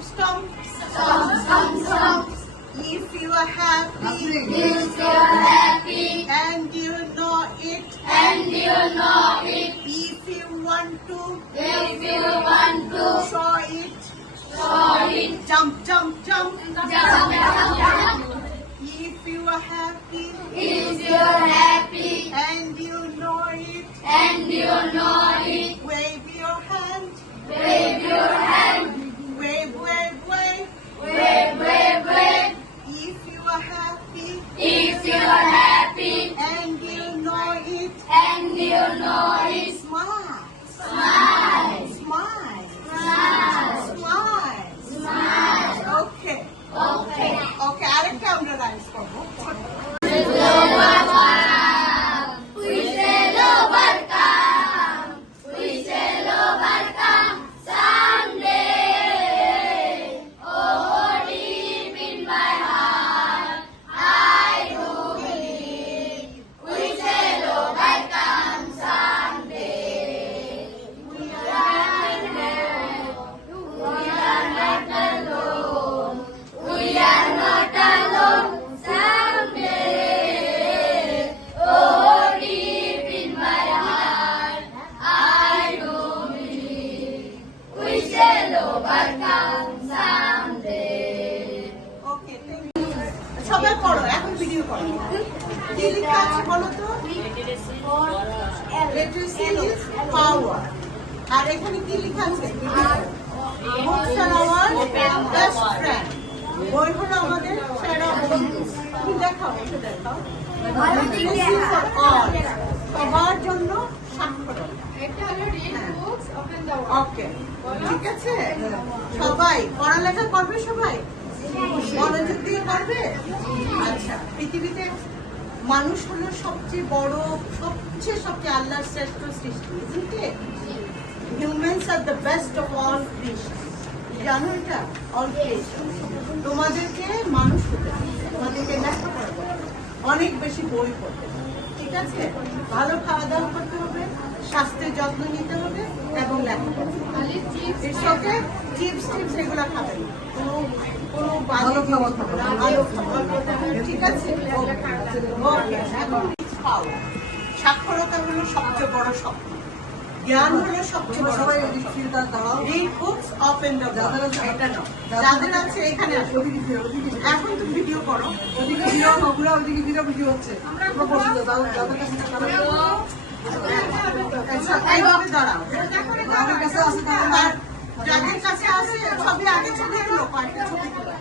Stomp, stomp. If you are happy, and you know it, if you want to, show it, jump, jump, jump. If you are happy, and you know it, wave your hand, wave, wave, wave. If you are happy, and you know it, smile, smile. Okay, আরেকটা আমরা ডান্স করবো। সবাই পড়ো, এখন ভিডিও করো। কি লেখা আছে বলো তো? Literacy is power. আর এখানে কি লেখা আছে? Books are our best friend. বই হলো আমাদের সেরা বন্ধু। তুমি দেখাও, একটু দেখাও। Literacy for all. সবার জন্য সাক্ষরতা। ওকে, ঠিক আছে। সবাই পড়ালেখা করবে, সবাই মনোযোগ দিয়ে করবে। আচ্ছা, পৃথিবীতে মানুষ হলো সবচেয়ে বড়, সবচেয়ে আল্লাহর শ্রেষ্ঠ সৃষ্টি। Humans are the best of all creation. জানো এটা? All creation. তোমাদেরকে মানুষ হতে হবে, তোমাদেরকে লেখাপড়া করতে হবে, অনেক বেশি বই পড়তে হবে, ঠিক আছে? ভালো খাওয়া দাওয়া করতে হবে, স্বাস্থ্যের যত্ন নিতে হবে এবং লেখাপড়া। এসবকে চিপস টিপস এগুলো খাবে না, কোনো ভালো খাবার খাবে না, ভালো খাবার, ঠিক আছে? এখন সাক্ষরতা হলো সবচেয়ে বড় স্বপ্ন, জ্ঞান হলো সবচেয়ে বড়। সবাই read books, open the book. এটা নাও, যাদের আছে এখানে আসো। এখন তুমি ভিডিও করো। ভিডিও হচ্ছে, এইভাবে দাঁড়াও। যাদের কাছে আছে ছবি, আগে ছবি তুলো, কয়েকটা ছবি তুলো।